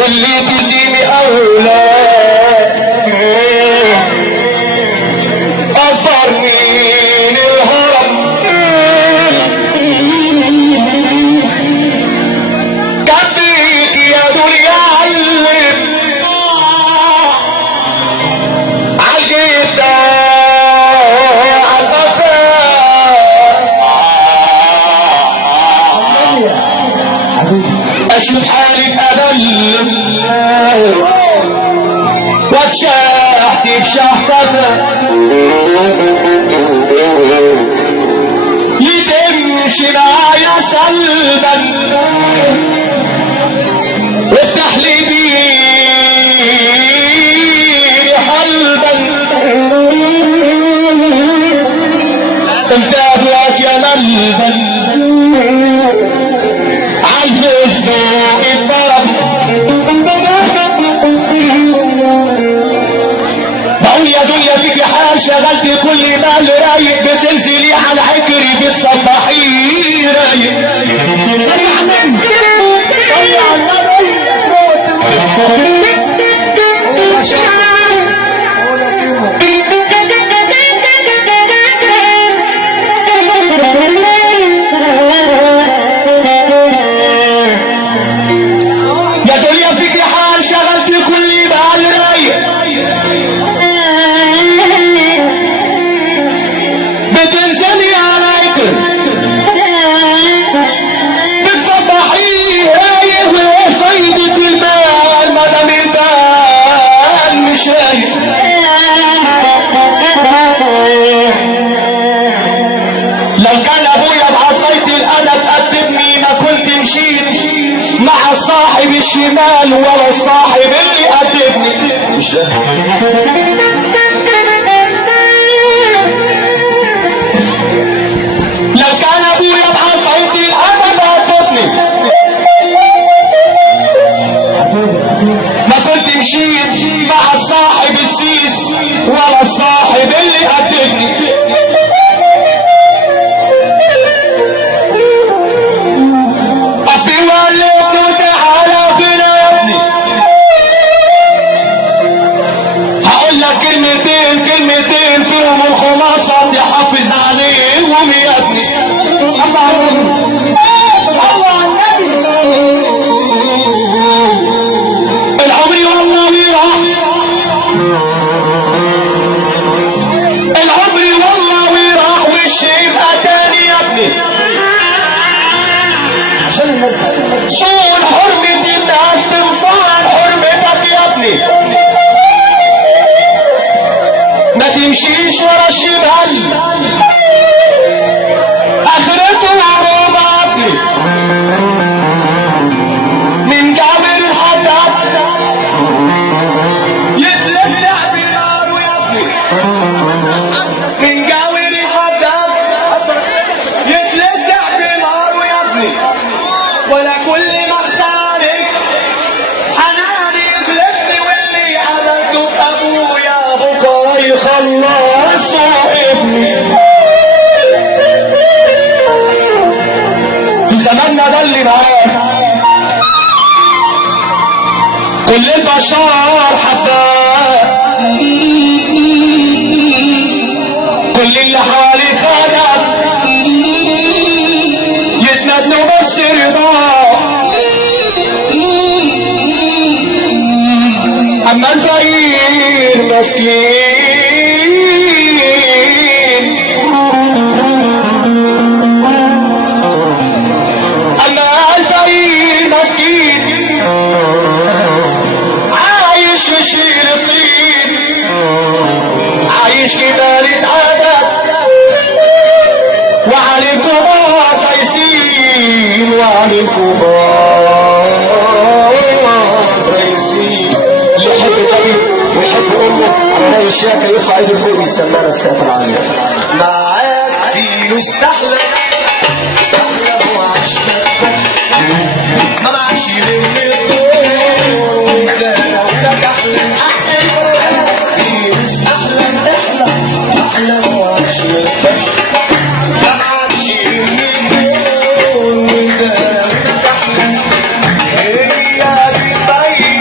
واللي تديني اولاد اكبر من الهرم كفيك يا دنيا علم عالجيتها اشوف حالك اذل واتشحت بشحطتها يتمشي معايا سلبا وبتحلبيني حلبا انت ابوك يا ملبن عالفيسبوك اتضرب بقول يا دنيا فيكي حال شغلتي كل مال رايق بتنزلي على عكري بتصبحي رايق صلي على النبي صلي على النبي لو كان ابويا بعصايتي القلم قدمني ما كنت مشيت مع صاحب الشمال ولا صاحب اللي قدمني لو كان ابويا بعصايتي القلم قدمني ما كنت مشيت مع صاحب السيس ولا صاحب اللي قدمني كلمتين فيهم الخلاصة تحافظ عليهم يا ابني صلى على النبي صلى على النبي العمر والله راح العمر والله راح والشيء اتاني يا ابني عشان الناس صون حرمة الناس تنصان حرمتك يا ابني ما تمشيش ورا الشمال اخرته عروباتي من جابر الحداد يتلسع بناره يا ابني من جابر الحداد يتلسع بناره يا ابني ولا كل مخسارك حناني يغلبني واللي عملته في ابويا بكره يخلصوا ابني في زماننا ده اللي معاه كل البشر حباه كل اللي حواليه خدم يتمنوا بس رضاه اما الفقير مسكين عايش كبارة عادات وعلى الكبار تيسين وعلى الكبار تيسين يحب طيب ويحب امه على راي الشيخ يرفع ايده فوق يسمعنا السقف العالي معاك فيه استحلى تحلى وعشتك ما معكش من الطول ده لو تحلم احسن فيه استحلى احلم وعشتك ما معكش من الطول ده لو تحلم هي دي طيب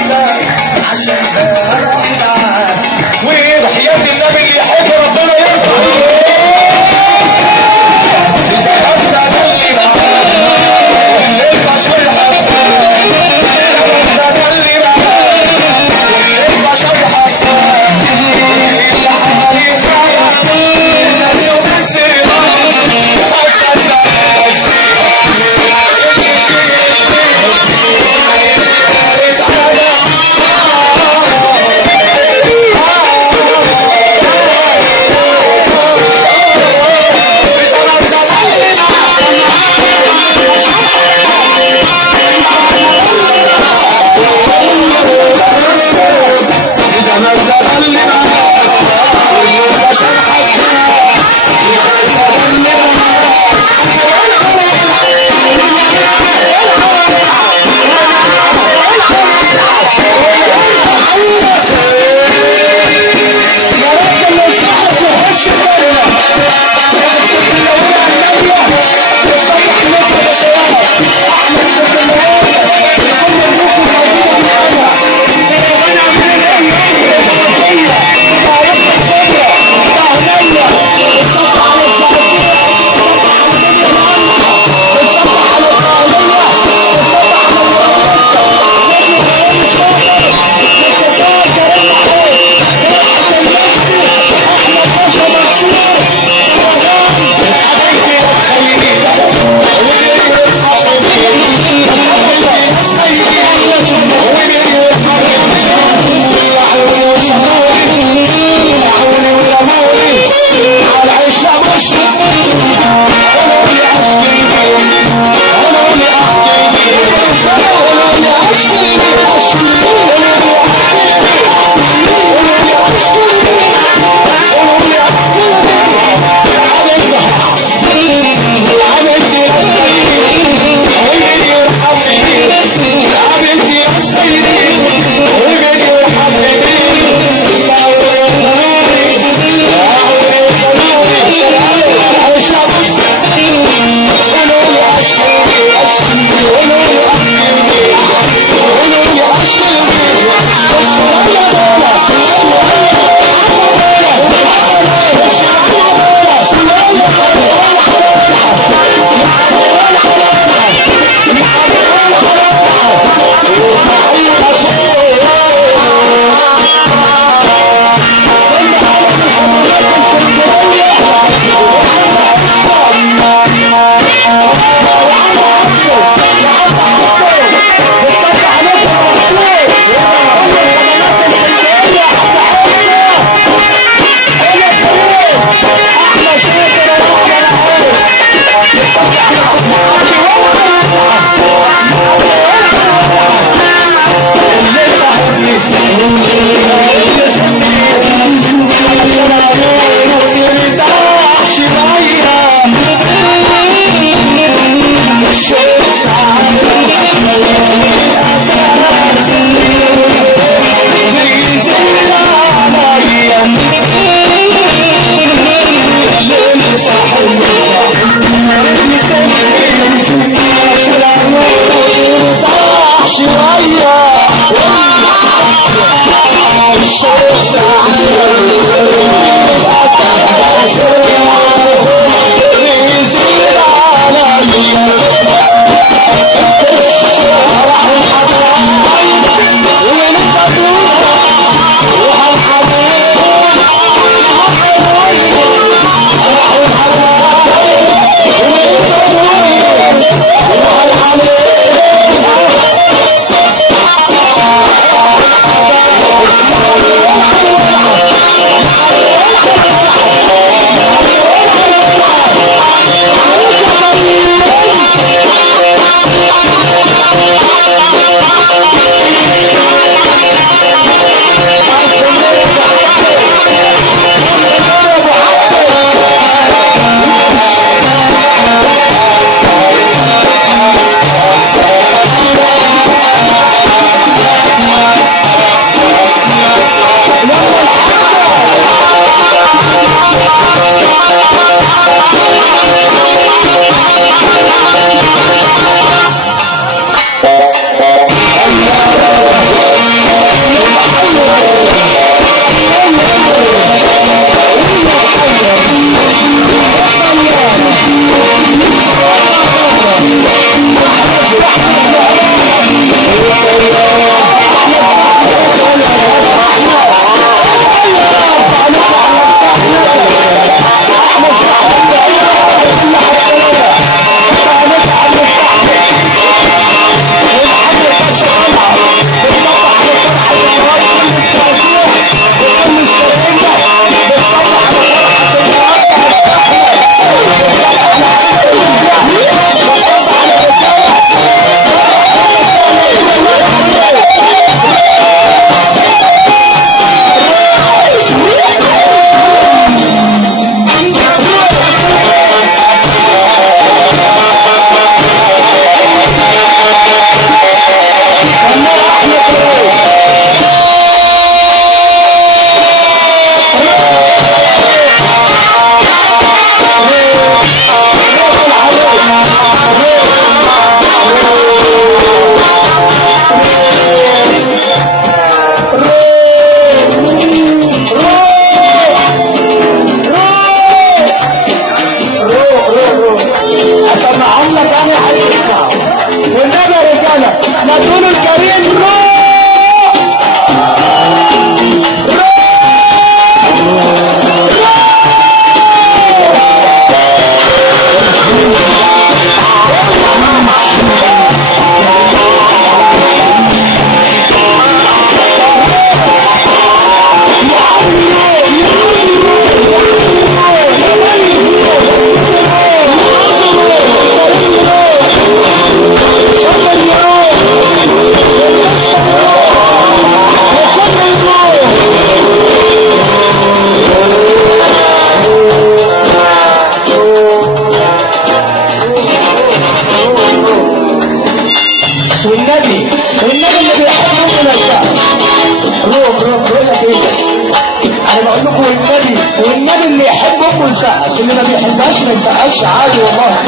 والنبي اللي يحب امه يسقف، اللي ما بيحبهاش ما يسقفش عادي والله.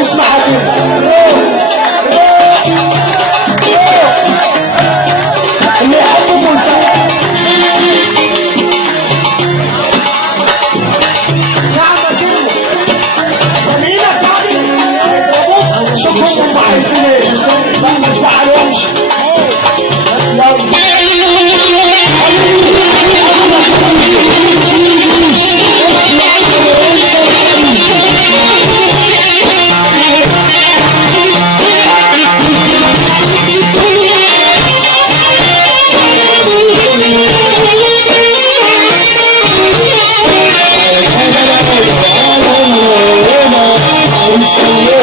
اسمع كده، اللي يحب امه يسقف. نعم كده زميلك يعني شوفهم هم عايزين ايه، ما تزعلهمش. يلا